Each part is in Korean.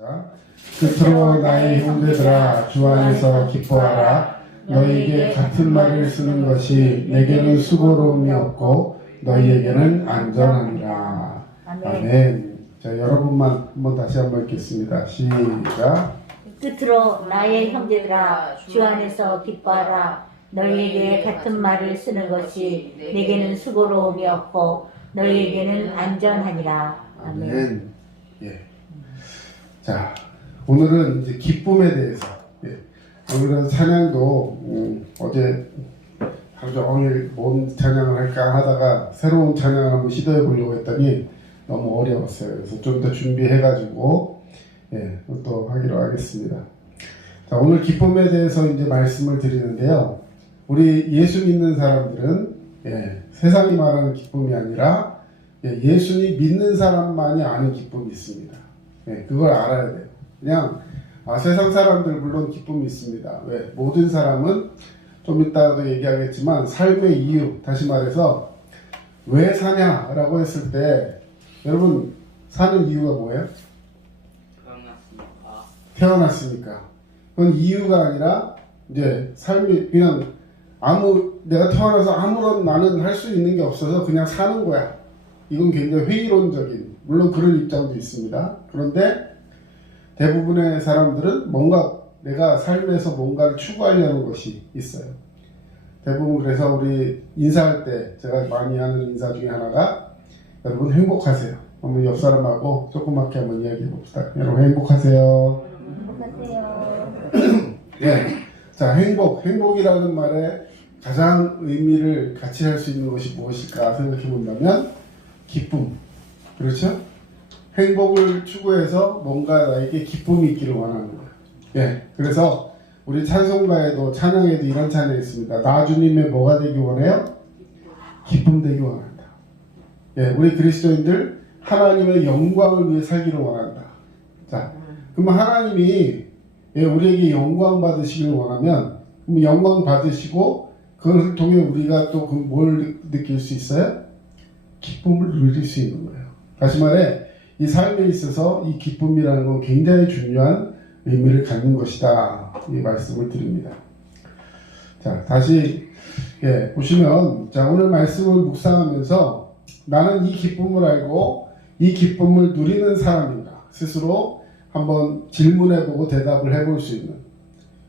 자, 끝으로 나의 형제들아 주 안에서 기뻐하라. 너희에게 같은 말을 쓰는 것이 내게는 수고로움이 없고 너희에게는 안전하니라. 아멘. 자, 여러분만 한번 다시 한번 읽겠습니다. 시작. 끝으로 나의 형제들아 주 안에서 기뻐하라. 너희에게 같은 말을 쓰는 것이 내게는 수고로움이 없고 너희에게는 안전하니라. 아멘. 아멘. 예. 자, 오늘은 이제 기쁨에 대해서. 예. 오늘은 찬양도 어제 하루 종일 뭔 찬양을 할까 하다가 새로운 찬양을 한번 시도해 보려고 했더니 너무 어려웠어요. 그래서 좀 더 준비해가지고 또 하기로 하겠습니다. 자, 오늘 기쁨에 대해서 이제 말씀을 드리는데요. 우리 예수 믿는 사람들은 세상이 말하는 기쁨이 아니라 예수님 믿는 사람만이 아는 기쁨이 있습니다. 그걸 알아야 돼요. 그냥 세상 사람들 물론 기쁨이 있습니다. 왜? 모든 사람은 좀 이따도 얘기하겠지만 삶의 이유, 다시 말해서 왜 사냐라고 했을 때 여러분 사는 이유가 뭐예요? 태어났으니까. 그건 이유가 아니라 이제 삶이 그냥 내가 태어나서 아무런 나는 할 수 있는 게 없어서 그냥 사는 거야. 이건 굉장히 회의론적인, 물론 그런 입장도 있습니다. 그런데 대부분의 사람들은 뭔가 내가 삶에서 뭔가를 추구하려는 것이 있어요. 대부분 그래서 우리 인사할 때 제가 많이 하는 인사 중에 하나가 여러분 행복하세요. 한번 옆 사람하고 조그맣게 한번 이야기해 봅시다. 여러분 행복하세요. 행복하세요. 예. 자, 행복이라는 말에 가장 의미를 같이 할 수 있는 것이 무엇일까 생각해 본다면 기쁨. 그렇죠? 행복을 추구해서 뭔가 나에게 기쁨이 있기를 원하는 거예요. 예. 그래서 우리 찬송가에도 찬양에도 이런 찬양이 있습니다. 나 주님의 뭐가 되기 원해요? 기쁨 되기 원한다. 예. 우리 그리스도인들 하나님의 영광을 위해 살기를 원한다. 자, 그러면 하나님이 우리에게 영광 받으시길 원하면 그럼 영광 받으시고 그것을 통해 우리가 또 뭘 느낄 수 있어요? 기쁨을 누릴 수 있는 거예요. 다시 말해 이 삶에 있어서 이 기쁨이라는 건 굉장히 중요한 의미를 갖는 것이다. 이 말씀을 드립니다. 자, 다시 보시면 자, 오늘 말씀을 묵상하면서 나는 이 기쁨을 알고 이 기쁨을 누리는 사람인가 스스로 한번 질문해보고 대답을 해볼 수 있는,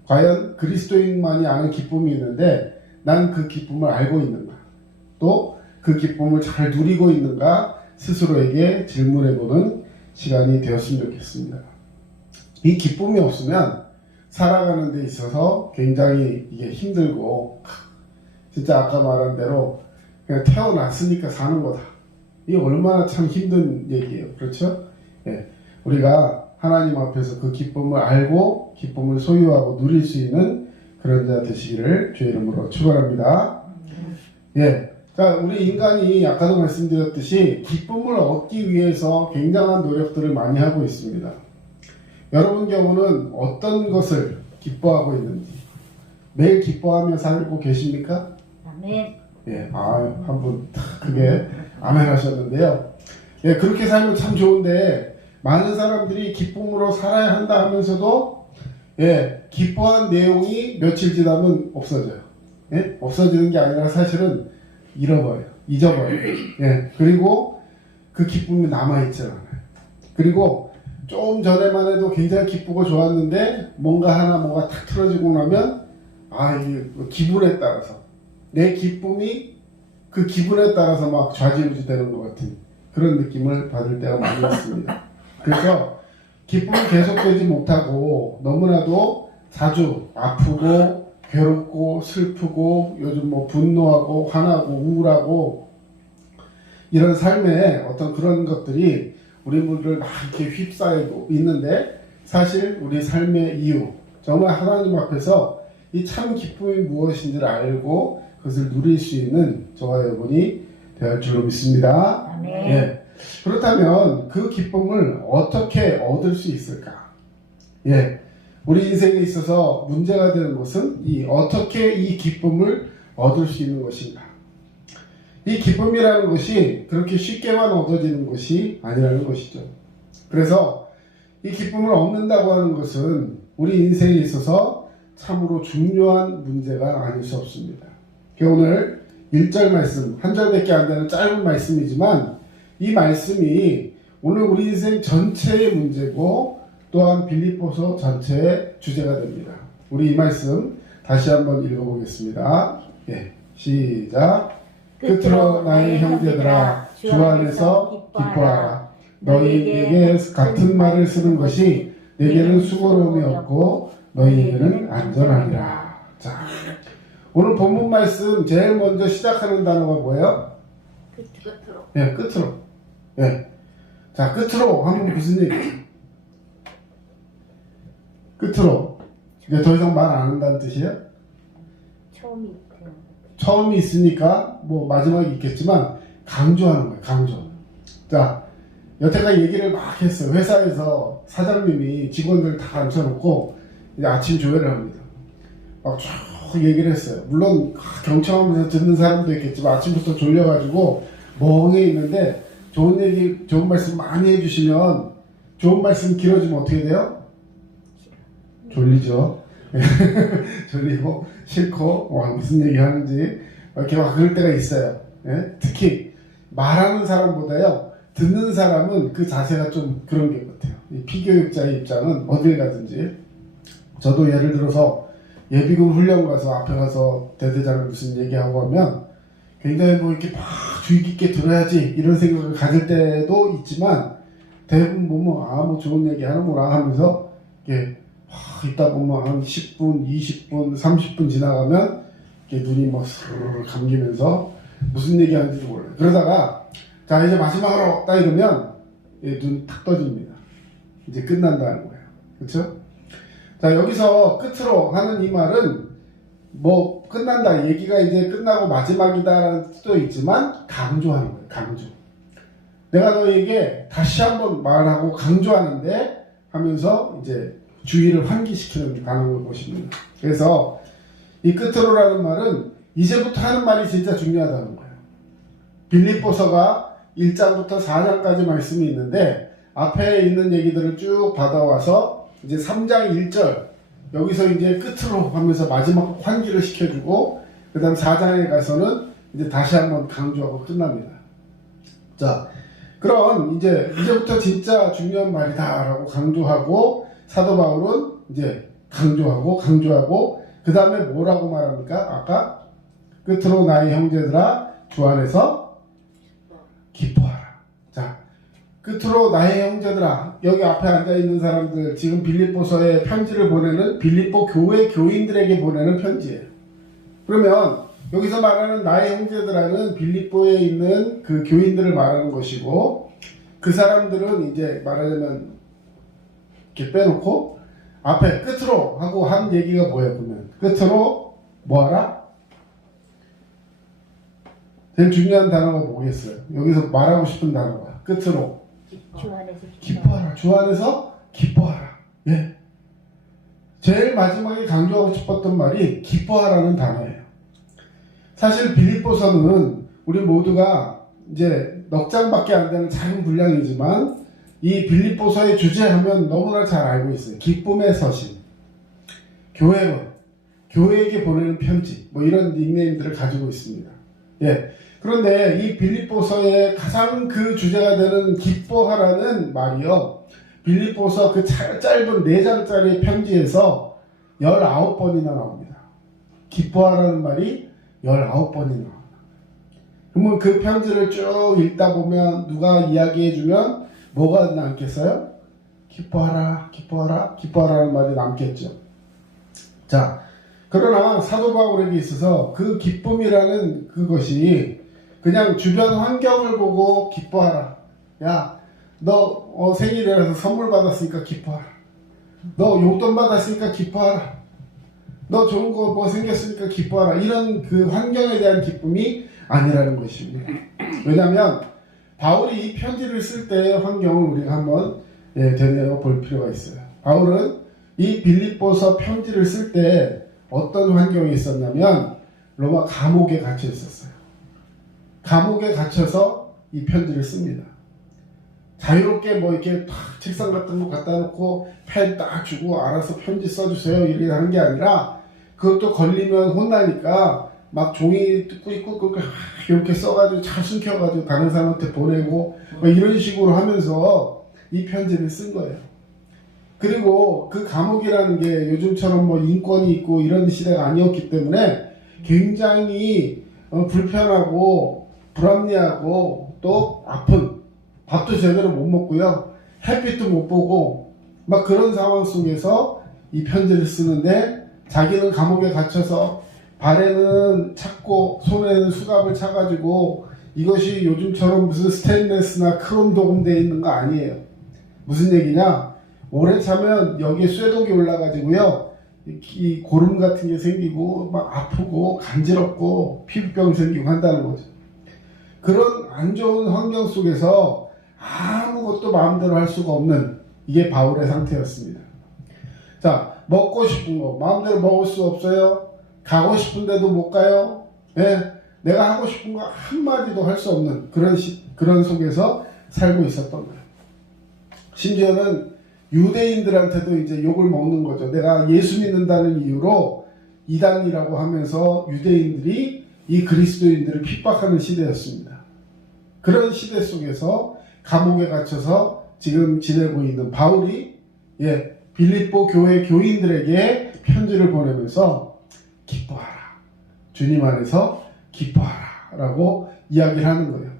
과연 그리스도인만이 아는 기쁨이 있는데 난 그 기쁨을 알고 있는가, 또 그 기쁨을 잘 누리고 있는가 스스로에게 질문해보는 시간이 되었으면 좋겠습니다. 이 기쁨이 없으면 살아가는 데 있어서 굉장히 이게 힘들고, 진짜 아까 말한 대로 그냥 태어났으니까 사는 거다. 이게 얼마나 참 힘든 얘기예요. 그렇죠? 우리가 하나님 앞에서 그 기쁨을 알고 기쁨을 소유하고 누릴 수 있는 그런 자 되시기를 주의 이름으로 축원합니다. 자, 우리 인간이 아까도 말씀드렸듯이 기쁨을 얻기 위해서 굉장한 노력들을 많이 하고 있습니다. 여러분 경우는 어떤 것을 기뻐하고 있는지, 매일 기뻐하며 살고 계십니까? 아멘. 한분 크게 아멘 하셨는데요. 그렇게 살면 참 좋은데 많은 사람들이 기쁨으로 살아야 한다 하면서도 기뻐한 내용이 며칠 지나면 없어져요. 없어지는 게 아니라 사실은 잊어버려요. 그리고 그 기쁨이 남아있지 않아요. 그리고 좀 전에만 해도 굉장히 기쁘고 좋았는데 뭐가 탁 틀어지고 나면 이게 기분에 따라서 내 기쁨이 그 기분에 따라서 막 좌지우지 되는 것 같은 그런 느낌을 받을 때가 많이 있습니다. 그래서 기쁨이 계속되지 못하고 너무나도 자주 아프고 괴롭고 슬프고 요즘 분노하고 화나고 우울하고 이런 삶에 어떤 그런 것들이 우리를 막 이렇게 휩싸이고 있는데, 사실 우리 삶의 이유, 정말 하나님 앞에서 이 참 기쁨이 무엇인지를 알고 그것을 누릴 수 있는 저와 여러분이 되을 줄로 믿습니다. 아멘. 그렇다면 그 기쁨을 어떻게 얻을 수 있을까? 우리 인생에 있어서 문제가 되는 것은 어떻게 이 기쁨을 얻을 수 있는 것인가? 이 기쁨이라는 것이 그렇게 쉽게만 얻어지는 것이 아니라는 것이죠. 그래서 이 기쁨을 얻는다고 하는 것은 우리 인생에 있어서 참으로 중요한 문제가 아닐 수 없습니다. 오늘 1절 말씀, 한 절밖에 안 되는 짧은 말씀이지만 이 말씀이 오늘 우리 인생 전체의 문제고 또한 빌립보서 전체의 주제가 됩니다. 우리 이 말씀 다시 한번 읽어보겠습니다. 예, 시작. 끝으로 나의 형제들아 주 안에서 기뻐하라. 너희에게 같은 말을 쓰는 것이 내게는 수고로움이 없고 너희에게는 안전하리라. 자, 오늘 본문 말씀 제일 먼저 시작하는 단어가 뭐예요? 끝으로. 예, 끝으로. 예. 자, 끝으로 하면 무슨 얘기예요? 끝으로. 이제 더 이상 말 안 한다는 뜻이에요? 처음이 있대요. 처음이 있으니까 뭐 마지막이 있겠지만 강조하는 거예요. 강조. 자, 여태까지 얘기를 막 했어요. 회사에서 사장님이 직원들 다 앉혀놓고 이제 아침 조회를 합니다. 막 쭉 얘기를 했어요. 물론 경청하면서 듣는 사람도 있겠지만 아침부터 졸려가지고 멍해 있는데 좋은 얘기, 좋은 말씀 많이 해주시면 좋은 말씀 길어지면 어떻게 돼요? 졸리죠. 졸리고 싫고 무슨 얘기 하는지 이렇게 막 그럴 때가 있어요. 예? 특히 말하는 사람보다요 듣는 사람은 그 자세가 좀 그런 게 같아요. 이 피교육자의 입장은 어딜 가든지 저도 예를 들어서 예비군 훈련 가서 앞에 가서 대대장을 무슨 얘기하고 하면 굉장히 뭐 이렇게 막 주의 깊게 들어야지 이런 생각을 가질 때도 있지만 대부분 보면 뭐 좋은 얘기 하는구나 하면서 이렇게 있다 보면 한 10분, 20분, 30분 지나가면 이렇게 눈이 막 스르르 감기면서 무슨 얘기 하는지 몰라요. 그러다가 자 이제 마지막으로 딱 이러면 눈 탁 떠집니다. 이제 끝난다는 거예요. 그렇죠? 자 여기서 끝으로 하는 이 말은 뭐 끝난다 얘기가 이제 끝나고 마지막이다라는 뜻도 있지만 강조하는 거예요. 강조. 내가 너에게 다시 한번 말하고 강조하는데 하면서 이제 주의를 환기시키는 단어를 보십니다. 그래서 이 끝으로라는 말은 이제부터 하는 말이 진짜 중요하다는 거예요. 빌립보서가 1장부터 4장까지 말씀이 있는데 앞에 있는 얘기들을 쭉 받아와서 이제 3장 1절 여기서 이제 끝으로 하면서 마지막 환기를 시켜주고 그 다음 4장에 가서는 이제 다시 한번 강조하고 끝납니다. 자, 그럼 이제부터 진짜 중요한 말이다라고 강조하고 사도 바울은 이제 강조하고 그 다음에 뭐라고 말합니까? 아까 끝으로 나의 형제들아 주 안에서 기뻐하라. 자, 끝으로 나의 형제들아 여기 앞에 앉아있는 사람들 지금 빌립보서에 편지를 보내는 빌립보 교회 교인들에게 보내는 편지예요. 그러면 여기서 말하는 나의 형제들아는 빌립보에 있는 그 교인들을 말하는 것이고 그 사람들은 이제 말하자면 이렇게 빼놓고 앞에 끝으로 하고 한 얘기가 뭐예요? 그러면 끝으로 뭐하라? 제일 중요한 단어가 뭐겠어요? 여기서 말하고 싶은 단어가 끝으로 주 안에서 기뻐하라. 주 안에서 기뻐하라. 예. 제일 마지막에 강조하고 싶었던 말이 기뻐하라는 단어예요. 사실 빌립보서는 우리 모두가 이제 넉 장밖에 안 되는 작은 분량이지만 이 빌립보서의 주제하면 너무나 잘 알고 있어요. 기쁨의 서신, 교회론, 교회에게 보내는 편지, 뭐 이런 닉네임들을 가지고 있습니다. 예. 그런데 이 빌립보서의 가장 그 주제가 되는 기뻐하라는 말이요. 빌립보서 그 짧은 4장짜리 편지에서 19번이나 나옵니다. 기뻐하라는 말이 19번이 나옵니다. 그러면 그 편지를 쭉 읽다 보면 누가 이야기해주면 뭐가 남겠어요? 기뻐하라, 기뻐하라, 기뻐하라는 말이 남겠죠. 자, 그러나 사도 바울에게 있어서 그 기쁨이라는 그것이 그냥 주변 환경을 보고 기뻐하라. 야, 너 생일이라서 선물 받았으니까 기뻐하라. 너 용돈 받았으니까 기뻐하라. 너 좋은 거 뭐 생겼으니까 기뻐하라. 이런 그 환경에 대한 기쁨이 아니라는 것입니다. 왜냐하면 바울이 이 편지를 쓸 때의 환경을 우리가 한번 되뇌어 볼 필요가 있어요. 바울은 이 빌립보서 편지를 쓸 때 어떤 환경이 있었냐면 로마 감옥에 갇혀 있었어요. 감옥에 갇혀서 이 편지를 씁니다. 자유롭게 뭐 이렇게 탁 책상 같은 거 갖다 놓고 펜 딱 주고 알아서 편지 써주세요 이렇게 하는 게 아니라 그것도 걸리면 혼나니까 막 종이 꾸이꾸이 이렇게 써가지고 잘 숨겨가지고 다른 사람한테 보내고 뭐 이런 식으로 하면서 이 편지를 쓴 거예요. 그리고 그 감옥이라는 게 요즘처럼 뭐 인권이 있고 이런 시대가 아니었기 때문에 굉장히 불편하고 불합리하고 또 아픈, 밥도 제대로 못 먹고요, 햇빛도 못 보고 막 그런 상황 속에서 이 편지를 쓰는데 자기는 감옥에 갇혀서 발에는 찼고 손에는 수갑을 차가지고 이것이 요즘처럼 무슨 스테인레스나 크롬 도금되어 있는 거 아니에요. 무슨 얘기냐? 오래 차면 여기에 쇠독이 올라가지고요, 이 고름 같은 게 생기고 막 아프고 간지럽고 피부병 생기고 한다는 거죠. 그런 안 좋은 환경 속에서 아무것도 마음대로 할 수가 없는 이게 바울의 상태였습니다. 자, 먹고 싶은 거 마음대로 먹을 수 없어요. 가고 싶은데도 못 가요. 네, 내가 하고 싶은 거 한마디도 할 수 없는 그런 속에서 살고 있었던 거예요. 심지어는 유대인들한테도 이제 욕을 먹는 거죠. 내가 예수 믿는다는 이유로 이단이라고 하면서 유대인들이 이 그리스도인들을 핍박하는 시대였습니다. 그런 시대 속에서 감옥에 갇혀서 지금 지내고 있는 바울이 빌립보 교회 교인들에게 편지를 보내면서 기뻐하라, 주님 안에서 기뻐하라 라고 이야기를 하는 거예요.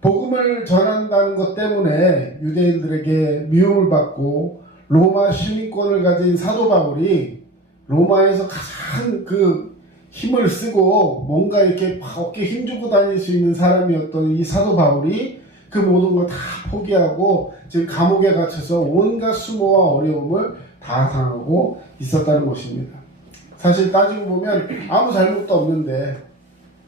복음을 전한다는 것 때문에 유대인들에게 미움을 받고 로마 시민권을 가진 사도 바울이 로마에서 가장 그 힘을 쓰고 뭔가 이렇게 어깨에 힘주고 다닐 수 있는 사람이었던 이 사도 바울이 그 모든 걸 다 포기하고 지금 감옥에 갇혀서 온갖 수모와 어려움을 다 당하고 있었다는 것입니다. 사실 따지고 보면 아무 잘못도 없는데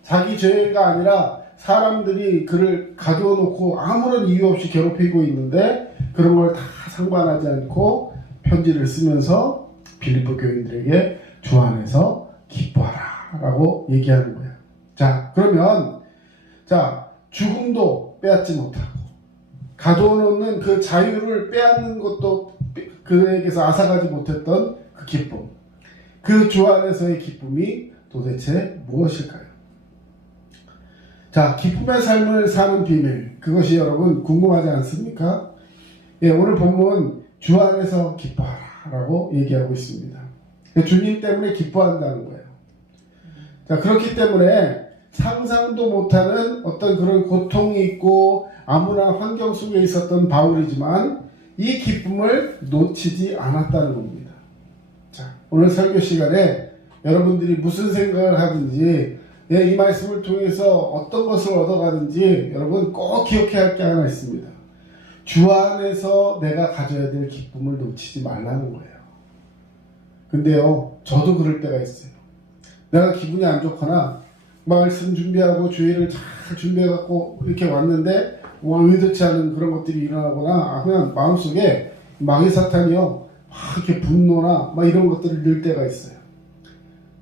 자기 죄가 아니라 사람들이 그를 가두어 놓고 아무런 이유 없이 괴롭히고 있는데 그런 걸 다 상관하지 않고 편지를 쓰면서 빌립보 교인들에게 주 안에서 기뻐하라 라고 얘기하는 거예요. 자, 그러면 죽음도 빼앗지 못하고 가두어 놓는 그 자유를 빼앗는 것도 그에게서 앗아가지 못했던 그 기쁨, 그 주 안에서의 기쁨이 도대체 무엇일까요? 자, 기쁨의 삶을 사는 비밀, 그것이 여러분 궁금하지 않습니까? 오늘 본문 주 안에서 기뻐하라 라고 얘기하고 있습니다. 주님 때문에 기뻐한다는 거예요. 자, 그렇기 때문에 상상도 못하는 어떤 그런 고통이 있고 아무나 환경 속에 있었던 바울이지만 이 기쁨을 놓치지 않았다는 겁니다. 자, 오늘 설교 시간에 여러분들이 무슨 생각을 하든지 이 말씀을 통해서 어떤 것을 얻어가든지 여러분 꼭 기억해야 할 게 하나 있습니다. 주 안에서 내가 가져야 될 기쁨을 놓치지 말라는 거예요. 근데요, 저도 그럴 때가 있어요. 내가 기분이 안 좋거나 말씀 준비하고 주의를 잘 준비해갖고 이렇게 왔는데 의도치 않은 그런 것들이 일어나거나 그냥 마음속에 마귀 사탄이요 막 이렇게 분노나 막 이런 것들을 넣을 때가 있어요.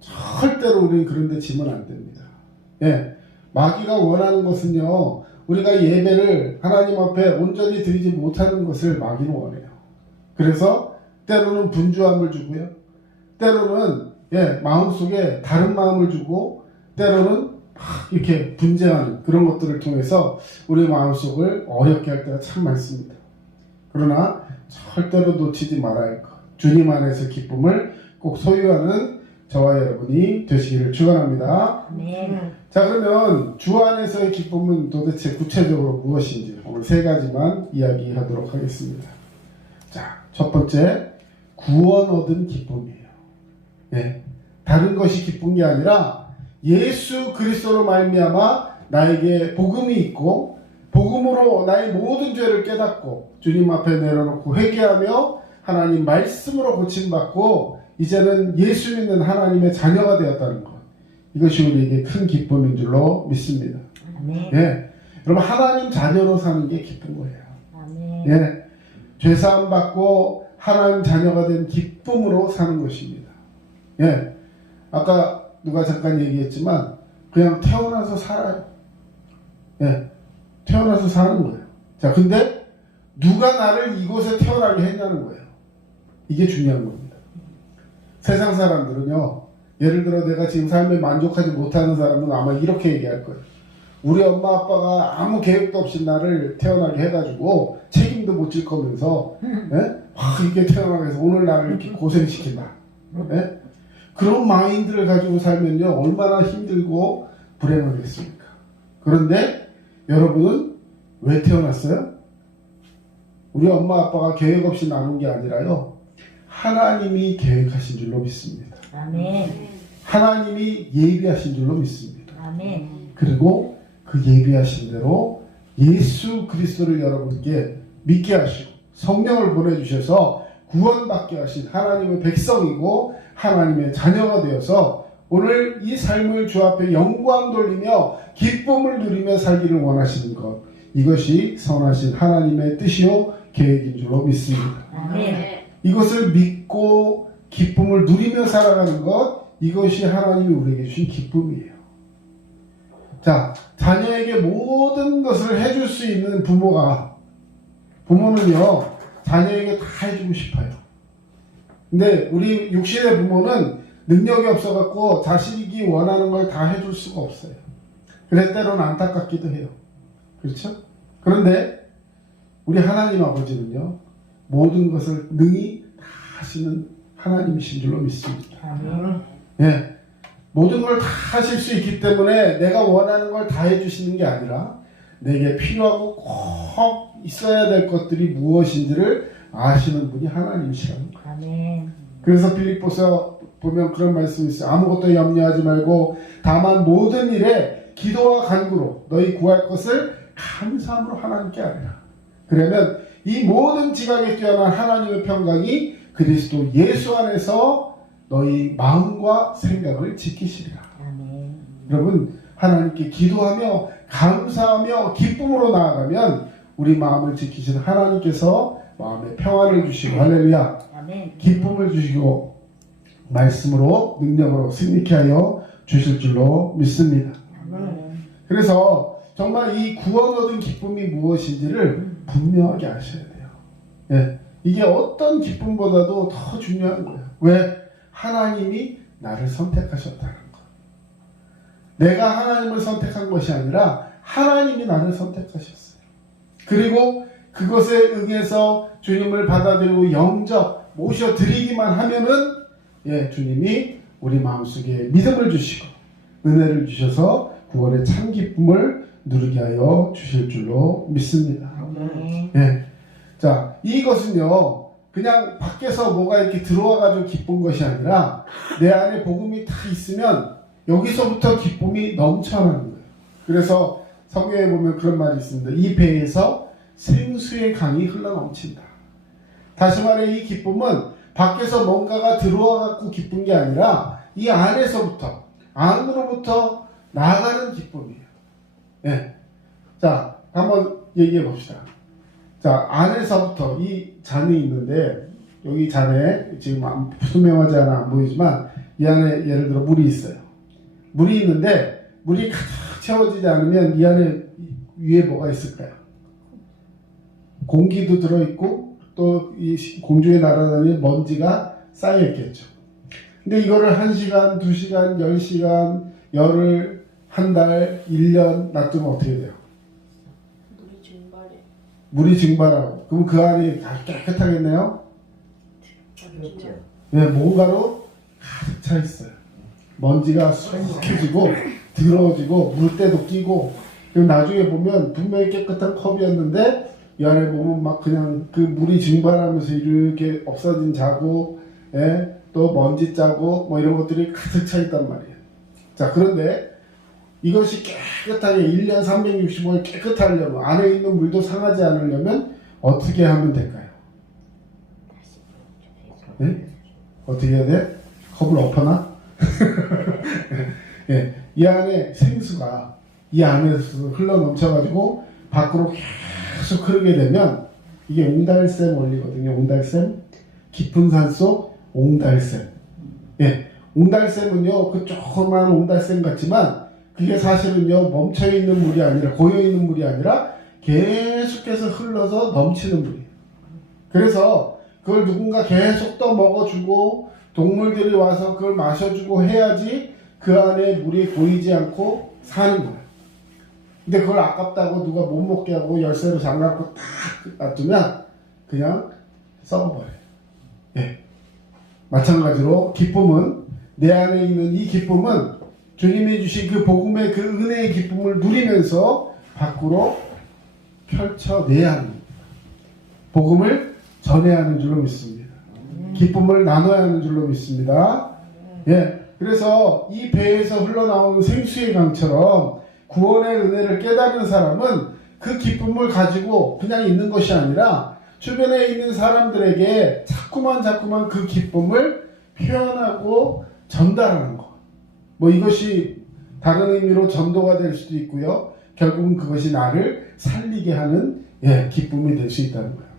절대로 우리는 그런 데 지면 안 됩니다. 마귀가 원하는 것은요, 우리가 예배를 하나님 앞에 온전히 드리지 못하는 것을 마귀는 원해요. 그래서 때로는 분주함을 주고요, 때로는 마음속에 다른 마음을 주고, 때로는 막 이렇게 분쟁하는 그런 것들을 통해서 우리 마음속을 어렵게 할 때가 참 많습니다. 그러나 절대로 놓치지 말아야 할 것, 주님 안에서 기쁨을 꼭 소유하는 저와 여러분이 되시기를 축원합니다. 자, 그러면 주 안에서의 기쁨은 도대체 구체적으로 무엇인지 오늘 세 가지만 이야기하도록 하겠습니다. 자, 첫 번째, 구원 얻은 기쁨이에요. 다른 것이 기쁜 게 아니라 예수 그리스도로 말미암아 나에게 복음이 있고 복음으로 나의 모든 죄를 깨닫고 주님 앞에 내려놓고 회개하며 하나님 말씀으로 고침받고 이제는 예수 믿는 하나님의 자녀가 되었다는 것, 이것이 우리에게 큰 기쁨인 줄로 믿습니다. 여러분, 하나님 자녀로 사는 게 기쁜 거예요. 죄사함 받고 하나님 자녀가 된 기쁨으로 사는 것입니다. 아까 누가 잠깐 얘기했지만 그냥 태어나서 살아요. 태어나서 사는 거예요. 자, 근데 누가 나를 이곳에 태어나게 했냐는 거예요. 이게 중요한 겁니다. 세상 사람들은요, 예를 들어 내가 지금 삶에 만족하지 못하는 사람은 아마 이렇게 얘기할 거예요. 우리 엄마 아빠가 아무 계획도 없이 나를 태어나게 해가지고 책임도 못 질 거면서 이렇게 태어나게 해서 오늘 나를 이렇게 고생시킨다. 예? 그런 마인드를 가지고 살면요 얼마나 힘들고 불행하겠습니까? 그런데 여러분은 왜 태어났어요? 우리 엄마 아빠가 계획 없이 나눈 게 아니라요 하나님이 계획하신 줄로 믿습니다. 아멘. 하나님이 예비하신 줄로 믿습니다. 아멘. 그리고 그 예비하신 대로 예수 그리스도를 여러분께 믿게 하시고 성령을 보내주셔서 구원받게 하신 하나님의 백성이고 하나님의 자녀가 되어서 오늘 이 삶을 주 앞에 영광 돌리며 기쁨을 누리며 살기를 원하시는 것, 이것이 선하신 하나님의 뜻이요 계획인 줄로 믿습니다. 아멘. 이것을 믿고 기쁨을 누리며 살아가는 것, 이것이 하나님이 우리에게 주신 기쁨이에요. 자, 자녀에게 모든 것을 해줄 수 있는 부모는요 자녀에게 다 해주고 싶어요. 근데 우리 육신의 부모는 능력이 없어갖고 자식이 원하는 걸 다 해줄 수가 없어요. 그래서 때로는 안타깝기도 해요. 그렇죠? 그런데 우리 하나님 아버지는요 모든 것을 능히 다 하시는 하나님이신 줄로 믿습니다. 아멘. 예, 모든 걸 다 하실 수 있기 때문에 내가 원하는 걸 다 해주시는 게 아니라 내게 필요하고 꼭 있어야 될 것들이 무엇인지를 아시는 분이 하나님이시라는 거예요. 아멘. 그래서 빌립보서 보면 그런 말씀이 있어요. 아무것도 염려하지 말고 다만 모든 일에 기도와 간구로 너희 구할 것을 감사함으로 하나님께 아뢰라. 그러면 이 모든 지각에 뛰어난 하나님의 평강이 그리스도 예수 안에서 너희 마음과 생각을 지키시리라. 아멘. 여러분 하나님께 기도하며 감사하며 기쁨으로 나아가면 우리 마음을 지키시는 하나님께서 마음에 평안을 주시고 할렐루야 아멘. 기쁨을 주시고 말씀으로 능력으로 승리케 하여 주실 줄로 믿습니다. 아멘. 그래서 정말 이 구원 얻은 기쁨이 무엇인지를 분명하게 아셔야 돼요. 예, 이게 어떤 기쁨보다도 더 중요한 거예요. 왜? 하나님이 나를 선택하셨다는 것. 내가 하나님을 선택한 것이 아니라 하나님이 나를 선택하셨어요. 그리고 그것에 응해서 주님을 받아들이고 영접 모셔드리기만 하면은 주님이 우리 마음속에 믿음을 주시고 은혜를 주셔서 구원의 참 기쁨을 누리게 하여 주실 줄로 믿습니다. 아멘. 자, 이것은요 그냥 밖에서 뭐가 이렇게 들어와가지고 기쁜 것이 아니라 내 안에 복음이 다 있으면 여기서부터 기쁨이 넘쳐나는 거예요. 그래서 성경에 보면 그런 말이 있습니다. 이 배에서 생수의 강이 흘러넘친다. 다시 말해 이 기쁨은 밖에서 뭔가가 들어와갖고 기쁜 게 아니라 이 안에서부터 안으로부터 나가는 기쁨이에요. 자, 한번 얘기해 봅시다. 자, 안에서부터 이 잔이 있는데 여기 잔에 지금 투명하지 않아 안 보이지만 이 안에 예를 들어 물이 있어요. 물이 있는데 물이 가득 채워지지 않으면 이 안에 위에 뭐가 있을까요? 공기도 들어있고 또 이 공중에 날아다니는 먼지가 쌓여있겠죠. 근데 이거를 1시간, 2시간, 10시간, 열흘, 한 달, 1년 놔두면 어떻게 돼요? 물이 증발하고 그럼 그 안이 깨끗하겠네요? 그렇죠. 네, 뭔가로 가득 차 있어요. 먼지가 쑥해지고 더러워지고 물때도 끼고 그럼 나중에 보면 분명히 깨끗한 컵이었는데 이 안에 보면 막 그냥 그 물이 증발하면서 이렇게 없어진 자국, 또 먼지 자국 뭐 이런 것들이 가득 차 있단 말이에요. 자, 그런데 이것이 깨끗하게 1년 365일 깨끗하려면 안에 있는 물도 상하지 않으려면 어떻게 하면 될까요? 네? 어떻게 해야 돼? 컵을 엎어놔? 이 안에 생수가 이 안에서 흘러 넘쳐가지고 밖으로 계속 흐르게 되면 이게 옹달샘 원리거든요. 옹달샘, 깊은 산속 옹달샘. 옹달샘은요 그 조그만 옹달샘 같지만 그게 사실은요 멈춰있는 물이 아니라 고여있는 물이 아니라 계속해서 흘러서 넘치는 물이에요. 그래서 그걸 누군가 계속 또 먹어주고 동물들이 와서 그걸 마셔주고 해야지 그 안에 물이 고이지 않고 사는 거예요. 근데 그걸 아깝다고 누가 못 먹게 하고 열쇠로 장갑고 딱 놔두면 그냥 썩어버려요. 예. 마찬가지로 기쁨은, 내 안에 있는 이 기쁨은 주님이 주신 그 복음의 그 은혜의 기쁨을 누리면서 밖으로 펼쳐내야 합니다. 복음을 전해야 하는 줄로 믿습니다. 기쁨을 나눠야 하는 줄로 믿습니다. 예. 그래서 이 배에서 흘러나오는 생수의 강처럼 구원의 은혜를 깨달은 사람은 그 기쁨을 가지고 그냥 있는 것이 아니라 주변에 있는 사람들에게 자꾸만 그 기쁨을 표현하고 전달하는 것. 뭐 이것이 다른 의미로 전도가 될 수도 있고요. 결국은 그것이 나를 살리게 하는 기쁨이 될 수 있다는 거예요.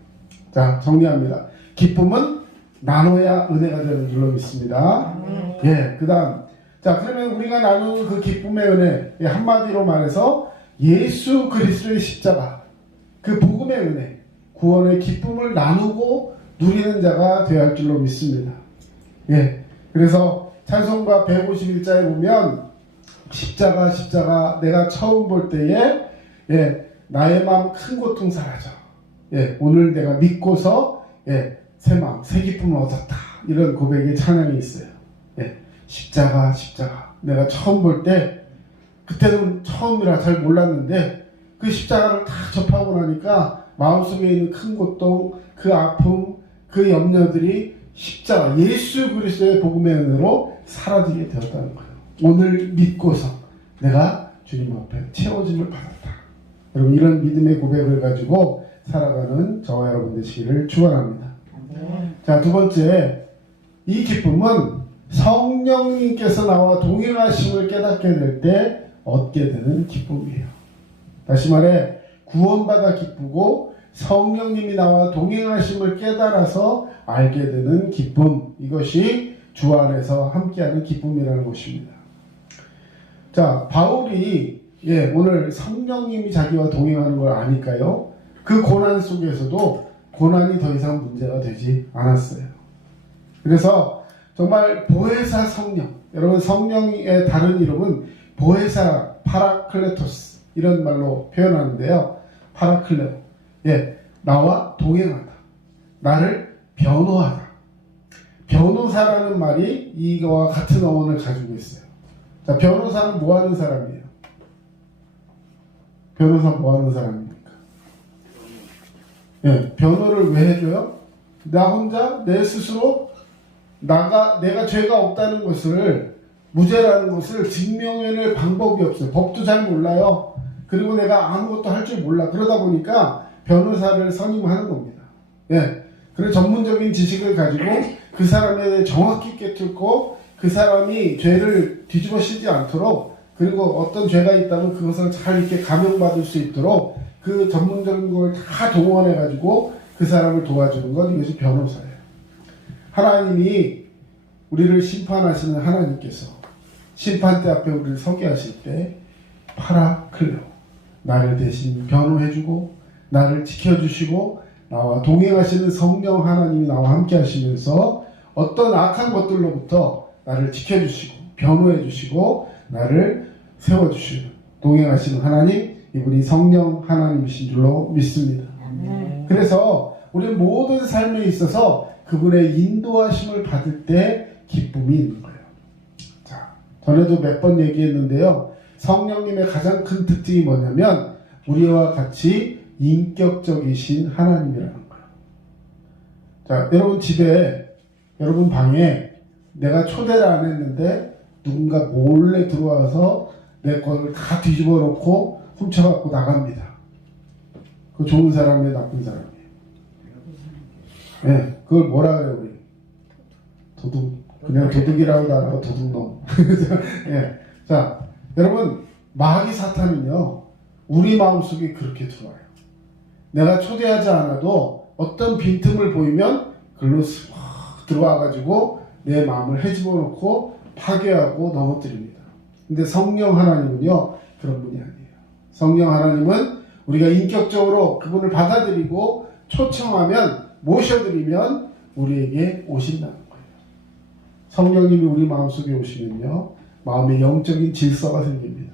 자, 정리합니다. 기쁨은 나눠야 은혜가 되는 줄로 믿습니다. 그 다음, 자, 그러면 우리가 나누는 그 기쁨의 은혜, 한마디로 말해서 예수 그리스도의 십자가, 그 복음의 은혜, 구원의 기쁨을 나누고 누리는 자가 되어야 할 줄로 믿습니다. 그래서 찬송가 151자에 보면 십자가 내가 처음 볼 때에 나의 마음 큰 고통 사라져. 오늘 내가 믿고서 새 마음, 새 기쁨을 얻었다. 이런 고백의 찬양이 있어요. 십자가 내가 처음 볼 때, 그때는 처음이라 잘 몰랐는데 그 십자가를 다 접하고 나니까 마음속에 있는 큰 고통, 그 아픔, 그 염려들이 십자가, 예수 그리스도의 복음의 은혜로 사라지게 되었다는 거예요. 오늘 믿고서 내가 주님 앞에 채워짐을 받았다. 여러분, 이런 믿음의 고백을 가지고 살아가는 저와 여러분 되시기를 축원합니다. 자, 두 번째, 이 기쁨은 성령님께서 나와 동행하심을 깨닫게 될 때 얻게 되는 기쁨이에요. 다시 말해, 구원받아 기쁘고 성령님이 나와 동행하심을 깨달아서 알게 되는 기쁨, 이것이 주 안에서 함께하는 기쁨이라는 것입니다. 자, 바울이 오늘 성령님이 자기와 동행하는 걸 아니까요, 그 고난 속에서도 고난이 더 이상 문제가 되지 않았어요. 그래서 정말 보혜사 성령, 여러분, 성령의 다른 이름은 보혜사, 파라클레토스, 이런 말로 표현하는데요. 파라클레오, 나와 동행하다, 나를 변호하다. 변호사라는 말이 이거와 같은 어원을 가지고 있어요. 자, 변호사는 뭐 하는 사람이에요? 변호사 뭐 하는 사람입니까? 변호를 왜 해줘요? 나 혼자, 내 스스로 내가 죄가 없다는 것을, 무죄라는 것을 증명해낼 방법이 없어요. 법도 잘 몰라요. 그리고 내가 아무것도 할 줄 몰라. 그러다 보니까 변호사를 선임하는 겁니다. 그런 전문적인 지식을 가지고 그 사람에 대해 정확히 꿰뚫고 그 사람이 죄를 뒤집어 씌지 않도록, 그리고 어떤 죄가 있다면 그것을 잘 이렇게 감형받을 수 있도록 그 전문적인 걸 다 동원해 가지고 그 사람을 도와주는 것, 이것이 변호사예요. 하나님이 우리를 심판하시는 하나님께서 심판대 앞에 우리를 서게 하실 때 파라클레오, 나를 대신 변호해주고 나를 지켜주시고 나와 동행하시는 성령 하나님이 나와 함께 하시면서 어떤 악한 것들로부터 나를 지켜주시고 변호해주시고 나를 세워주시는 동행하시는 하나님, 이분이 성령 하나님이신 줄로 믿습니다. 그래서 우리 모든 삶에 있어서 그분의 인도하심을 받을 때 기쁨이 있는 거예요. 자, 전에도 몇 번 얘기했는데요. 성령님의 가장 큰 특징이 뭐냐면 우리와 같이 인격적이신 하나님이라는 거예요. 자, 여러분 집에, 여러분 방에 내가 초대를 안 했는데 누군가 몰래 들어와서 내 것을 다 뒤집어 놓고 훔쳐갖고 나갑니다. 그 좋은 사람이에요, 나쁜 사람이에요? 그걸 뭐라 그래요, 우리? 도둑. 그냥 도둑이라고도 안 하고 도둑놈. 자, 여러분, 마귀 사탄은요, 우리 마음속에 그렇게 들어와요. 내가 초대하지 않아도 어떤 빈틈을 보이면 글로 쓱 들어와가지고 내 마음을 헤집어 놓고 파괴하고 넘어뜨립니다. 근데 성령 하나님은요, 그런 분이 아니에요. 성령 하나님은 우리가 인격적으로 그분을 받아들이고 초청하면, 모셔드리면 우리에게 오신다는 거예요. 성령님이 우리 마음속에 오시면요, 마음의 영적인 질서가 생깁니다.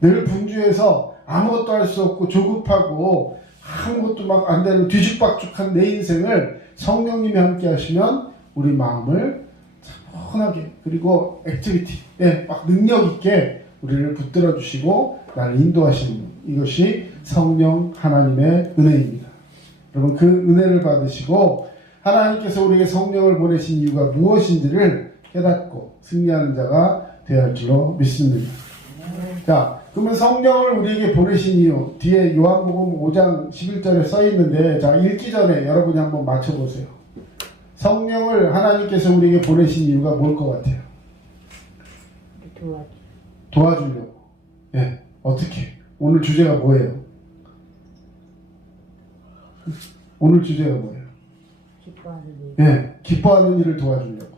늘 분주해서 아무것도 할 수 없고 조급하고 아무것도 막 안 되는 뒤죽박죽한 내 인생을 성령님이 함께 하시면 우리 마음을 차분하게, 그리고 액티비티에 막 능력 있게 우리를 붙들어 주시고 나를 인도하시는, 이것이 성령 하나님의 은혜입니다. 여러분, 그 은혜를 받으시고 하나님께서 우리에게 성령을 보내신 이유가 무엇인지를 깨닫고 승리하는 자가 되어야 할 줄로 믿습니다. 자, 그러면 성령을 우리에게 보내신 이유, 뒤에 요한복음 5장 11절에 써 있는데, 자, 읽기 전에 여러분이 한번 맞춰보세요. 성령을 하나님께서 우리에게 보내신 이유가 뭘 것 같아요? 도와주려고. 예, 어떻게? 오늘 주제가 뭐예요? 오늘 주제가 뭐예요? 기뻐하는 일. 예, 기뻐하는 일을 도와주려고.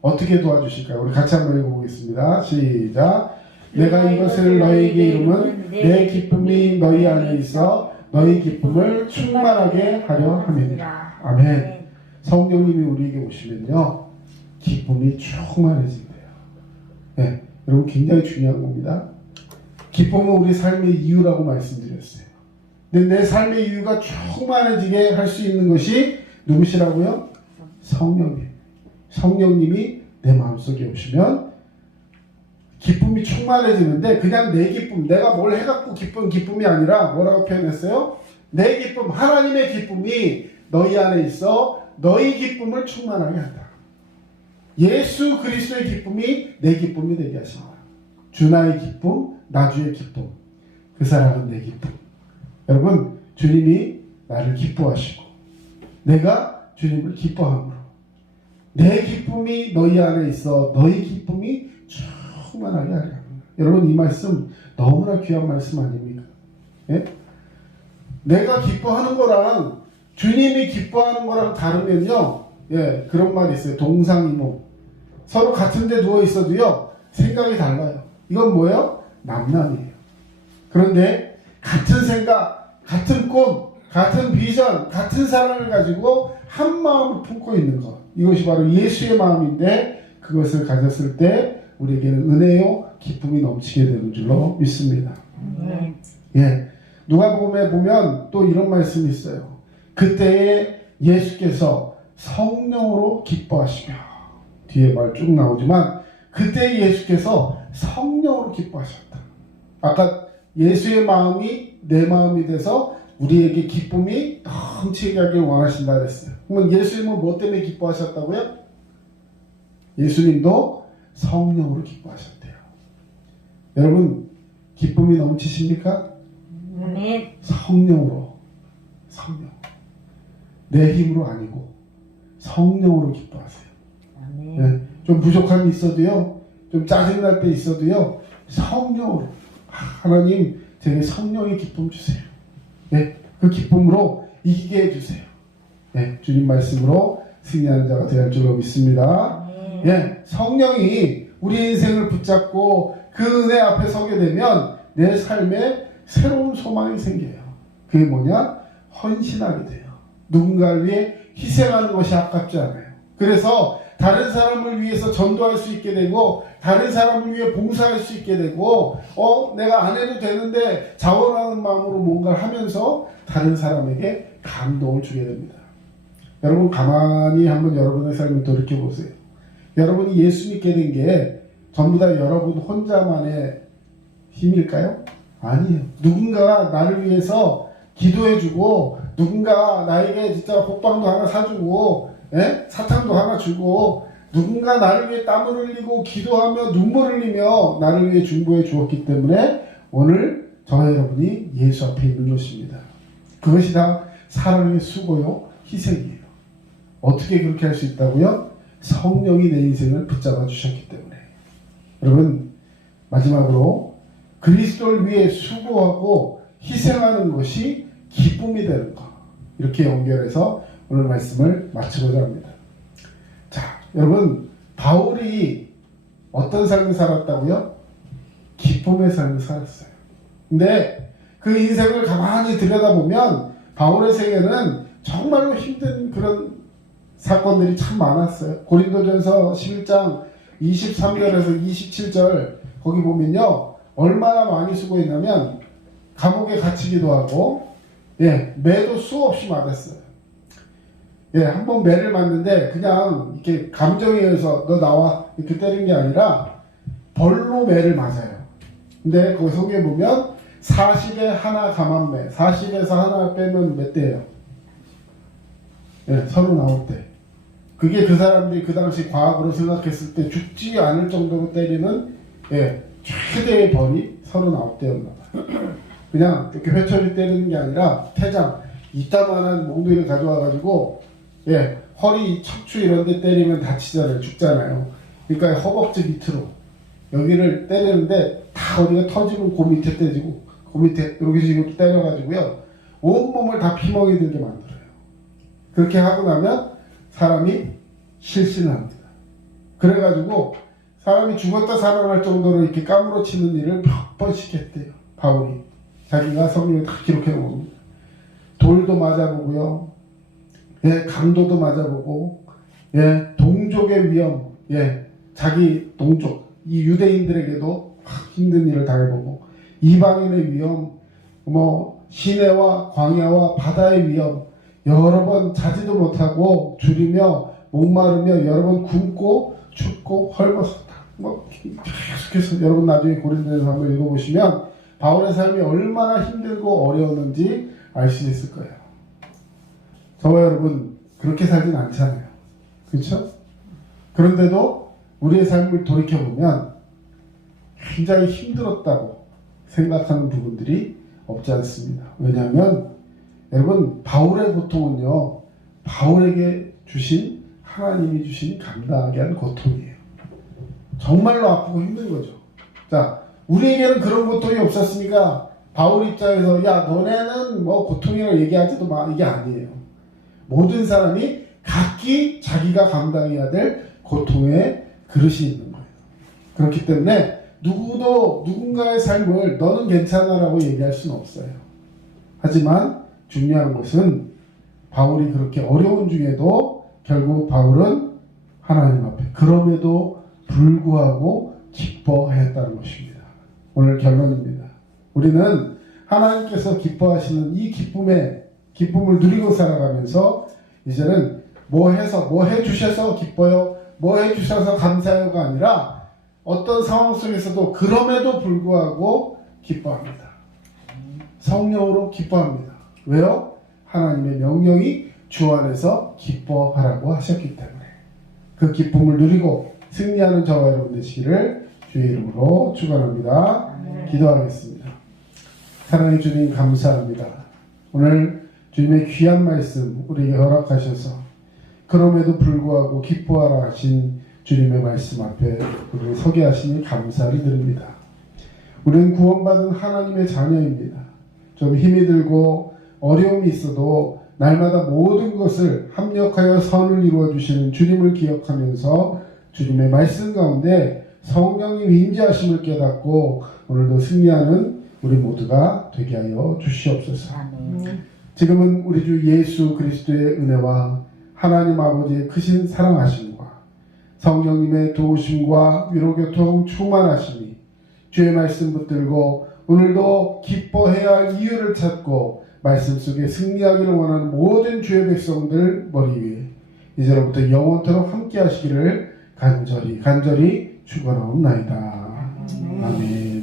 어떻게 도와주실까요? 우리 같이 한번 읽어보겠습니다. 시작. 내가 이것을 너희에게 이루면 내 기쁨이 너희 안에 있어 너희 기쁨을 충만하게 하려 함이니라. 아멘. 성령님이 우리에게 오시면요, 기쁨이 충만해진대요. 네, 여러분, 굉장히 중요한 겁니다. 기쁨은 우리 삶의 이유라고 말씀드렸어요. 근데 내 삶의 이유가 충만해지게 할 수 있는 것이 누구시라고요? 성령님. 성령님이 내 마음속에 오시면 기쁨이 충만해지는데, 그냥 내 기쁨, 내가 뭘 해갖고 기쁜 기쁨이 아니라 뭐라고 표현했어요? 내 기쁨, 하나님의 기쁨이 너희 안에 있어 너희 기쁨을 충만하게 한다. 예수 그리스도의 기쁨이 내 기쁨이 되게 하신다. 주 나의 기쁨, 나 주의 기쁨, 그 사람은 내 기쁨. 여러분, 주님이 나를 기뻐하시고 내가 주님을 기뻐함으로 내 기쁨이 너희 안에 있어 너희 기쁨이 충만하게 하려 합니다. 여러분, 이 말씀 너무나 귀한 말씀 아닙니까? 예? 내가 기뻐하는 거랑 주님이 기뻐하는 거랑 다르면요, 예, 그런 말이 있어요. 동상이몽. 서로 같은 데 누워 있어도요, 생각이 달라요. 이건 뭐예요? 남남이에요. 그런데 같은 생각, 같은 꿈, 같은 비전, 같은 사랑을 가지고 한 마음을 품고 있는 것, 이것이 바로 예수의 마음인데, 그것을 가졌을 때 우리에게는 은혜요, 기쁨이 넘치게 되는 줄로 믿습니다. 예, 누가복음에 보면 또 이런 말씀이 있어요. 그때에 예수께서 성령으로 기뻐하시며, 뒤에 말 쭉 나오지만 그때 예수께서 성령으로 기뻐하셨다. 아까 예수의 마음이 내 마음이 돼서 우리에게 기쁨이 넘치게 하길 원하신다 그랬어요. 그러면 예수님은 뭐 때문에 기뻐하셨다고요? 예수님도 성령으로 기뻐하셨대요. 여러분, 기쁨이 넘치십니까? 성령으로. 성령. 내 힘으로 아니고 성령으로 기뻐하세요. 네, 좀 부족함이 있어도요, 좀 짜증날 때 있어도요, 성령으로, 하나님 제게 성령의 기쁨 주세요. 네, 그 기쁨으로 이기게 해주세요. 네, 주님 말씀으로 승리하는 자가 되어 할 줄로 믿습니다. 예, 성령이 우리 인생을 붙잡고 그 은혜 앞에 서게 되면 내 삶에 새로운 소망이 생겨요. 그게 뭐냐? 헌신하게 돼요. 누군가를 위해 희생하는 것이 아깝지 않아요. 그래서 다른 사람을 위해서 전도할 수 있게 되고, 다른 사람을 위해 봉사할 수 있게 되고, 내가 안 해도 되는데 자원하는 마음으로 뭔가를 하면서 다른 사람에게 감동을 주게 됩니다. 여러분, 가만히 한번 여러분의 삶을 돌이켜보세요. 여러분이 예수 믿게 된 게 전부 다 여러분 혼자만의 힘일까요? 아니에요. 누군가가 나를 위해서 기도해주고, 누군가 나에게 진짜 호빵도 하나 사주고, 예? 사탕도 하나 주고, 누군가 나를 위해 땀을 흘리고 기도하며 눈물 흘리며 나를 위해 중보해 주었기 때문에 오늘 저와 여러분이 예수 앞에 있는 것입니다. 그것이 다 사랑의 수고요, 희생이에요. 어떻게 그렇게 할 수 있다고요? 성령이 내 인생을 붙잡아 주셨기 때문에. 여러분, 마지막으로 그리스도를 위해 수고하고 희생하는 것이 기쁨이 되는 것, 이렇게 연결해서 오늘 말씀을 마치고자 합니다. 자, 여러분, 바울이 어떤 삶을 살았다고요? 기쁨의 삶을 살았어요. 근데 그 인생을 가만히 들여다보면 바울의 생애는 정말로 힘든 그런 사건들이 참 많았어요. 고린도전서 11장 23절에서 27절 거기 보면요, 얼마나 많이 수고했냐면 감옥에 갇히기도 하고, 매도 수없이 맞았어요. 한번 매를 맞는데 그냥 이렇게 감정에 의해서 너 나와 이렇게 때린 게 아니라 벌로 매를 맞아요. 근데 거기 성경에 보면 40에 하나 감한매, 40에서 하나 빼면 몇 대예요? 39대. 그게 그 사람들이 그 당시 과학으로 생각했을 때 죽지 않을 정도로 때리는 최대의 벌이 39대였나 봐요. 그냥 이렇게 회초리 때리는 게 아니라 태장 이따만한 몽둥이를 가져와가지고 허리, 척추 이런 데 때리면 다치잖아요. 죽잖아요. 그러니까 허벅지 밑으로 여기를 때리는데 다 어디가 터지면 그 밑에 때리고 그 밑에 이렇게 식으로 때려가지고요, 온몸을 다 피멍이 들게 만들어요. 그렇게 하고 나면 사람이 실신을 합니다. 그래가지고 사람이 죽었다 살아날 정도로 이렇게 까무러치는 일을 몇 번씩 했대요. 바울이 자기가 성경에 다 기록해 놓은 겁니다. 돌도 맞아보고요, 강도도 맞아보고, 동족의 위험, 자기 동족 이 유대인들에게도 힘든 일을 당해보고, 이방인의 위험, 시내와 광야와 바다의 위험, 여러 번 자지도 못하고 줄이며 목마르며 여러 번 굶고 춥고 헐벗었다. 계속해서 여러분 나중에 고린도전서 한번 읽어보시면 바울의 삶이 얼마나 힘들고 어려웠는지 알 수 있을 거예요. 저와 여러분 그렇게 살진 않잖아요. 그렇죠? 그런데도 우리의 삶을 돌이켜보면 굉장히 힘들었다고 생각하는 부분들이 없지 않습니다. 왜냐하면 여러분 바울의 고통은요, 바울에게 주신 하나님이 주신 감당하게 한 고통이에요. 정말로 아프고 힘든 거죠. 자, 우리에게는 그런 고통이 없었습니까? 바울 입장에서 야 너네는 고통이라고 얘기하지도 마, 이게 아니에요. 모든 사람이 각기 자기가 감당해야 될 고통의 그릇이 있는 거예요. 그렇기 때문에 누구도 누군가의 삶을 너는 괜찮아라고 얘기할 수는 없어요. 하지만 중요한 것은 바울이 그렇게 어려운 중에도 결국 바울은 하나님 앞에 그럼에도 불구하고 기뻐했다는 것입니다. 오늘 결론입니다. 우리는 하나님께서 기뻐하시는 이 기쁨을 누리고 살아가면서 이제는 뭐 해주셔서 기뻐요, 뭐 해주셔서 감사해요가 아니라 어떤 상황 속에서도 그럼에도 불구하고 기뻐합니다. 성령으로 기뻐합니다. 왜요? 하나님의 명령이 주 안에서 기뻐하라고 하셨기 때문에. 그 기쁨을 누리고 승리하는 저와 여러분 되시기를 주의 이름으로 축원합니다. 기도하겠습니다. 사랑의 주님 감사합니다. 오늘 주님의 귀한 말씀 우리에게 허락하셔서 그럼에도 불구하고 기뻐하라 하신 주님의 말씀 앞에 우리를 서게 하시니 감사를 드립니다. 우리는 구원받은 하나님의 자녀입니다. 좀 힘이 들고 어려움이 있어도 날마다 모든 것을 합력하여 선을 이루어 주시는 주님을 기억하면서 주님의 말씀 가운데 성령님 임재하심을 깨닫고 오늘도 승리하는 우리 모두가 되게 하여 주시옵소서. 지금은 우리 주 예수 그리스도의 은혜와 하나님 아버지의 크신 사랑하심과 성령님의 도우심과 위로교통 충만하심이 주의 말씀 붙들고 오늘도 기뻐해야 할 이유를 찾고 말씀 속에 승리하기를 원하는 모든 주의 백성들 머리 위에 이제로부터 영원토록 함께 하시기를 간절히 축원하옵나이다. 아멘.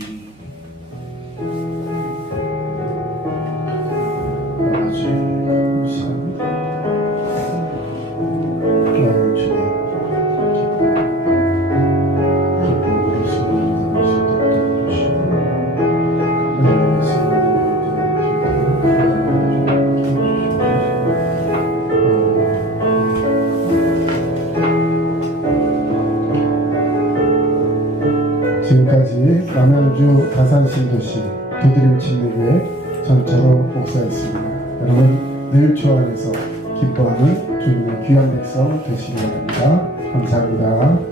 지금까지 남양주 다산신도시 두드림 침례교회 전철호 목사였습니다. 여러분 늘 주 안에서 기뻐하는 주님의 귀한 백성 되시기 바랍니다. 감사합니다.